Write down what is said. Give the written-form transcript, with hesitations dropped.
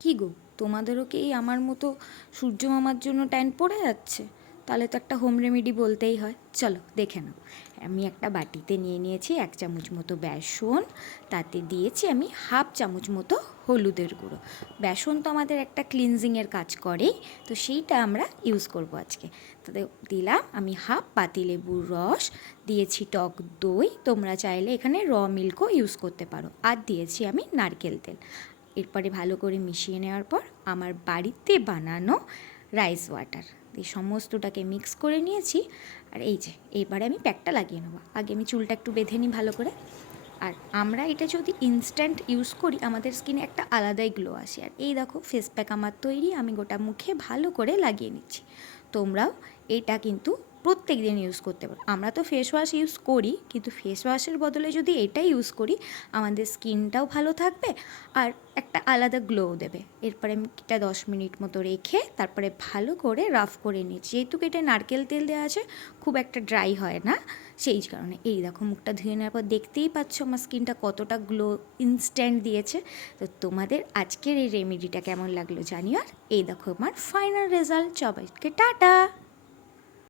কী গো, তোমাদেরও কি এই আমার মতো সূর্য মামার জন্য ট্যান পড়ে যাচ্ছে? তাহলে তো একটা হোম রেমেডি বলতেই হয়। চলো দেখে নাও। আমি একটা বাটিতে নিয়ে নিয়েছি 1 চামচ মতো বেসন, তাতে দিয়েছি আমি 1/2 চামচ মতো হলুদের গুঁড়ো। বেসন তো আমাদের একটা ক্লিনজিংয়ের কাজ করেই, তো সেইটা আমরা ইউজ করব আজকে। তাতে দিলাম আমি 1/2 পাতিলেবুর রস, দিয়েছি টক দই, তোমরা চাইলে এখানে মিল্কও ইউজ করতে পারো, আর দিয়েছি আমি নারকেল তেল। এরপরে ভালো করে মিশিয়ে নেওয়ার পর আমার বাড়িতে বানানো রাইস ওয়াটার এই সমস্তটাকে মিক্স করে নিয়েছি। আর এই যে এবারে আমি প্যাকটা লাগিয়ে নেবো। আগে আমি চুলটা একটু বেঁধে নিই ভালো করে। আর আমরা এটা যদি ইনস্ট্যান্ট ইউজ করি আমাদের স্কিনে একটা আলাদাই গ্লো আসে। আর এই দেখো ফেস প্যাক আমার তৈরি, আমি গোটা মুখে ভালো করে লাগিয়ে নিচ্ছি। তোমরাও এটা কিন্তু প্রত্যেক দিন ইউজ করতে পারো। আমরা তো ফেস ওয়াশ ইউজ করি, কিন্তু ফেস ওয়াশের বদলে যদি এটা ইউজ করি আমাদের স্কিনটাও ভালো থাকবে আর একটা আলাদা গ্লো দেবে। এরপরে আমি এটা 10 মিনিট মতো রেখে তারপরে ভালো করে রাফ করে নিচ্ছি। যেহেতু এটা নারকেল তেল দেওয়া আছে, খুব একটা ড্রাই হয় না, সেই কারণে। এই দেখো মুখটা ধুয়ে নেওয়ার পর দেখতেই পাচ্ছ আমার স্কিনটা কতটা গ্লো ইনস্ট্যান্ট দিয়েছে। তো তোমাদের আজকের এই রেমেডিটা কেমন লাগলো জানিও। আর এই দেখো আমার ফাইনাল রেজাল্ট। সবাইকে টাটা।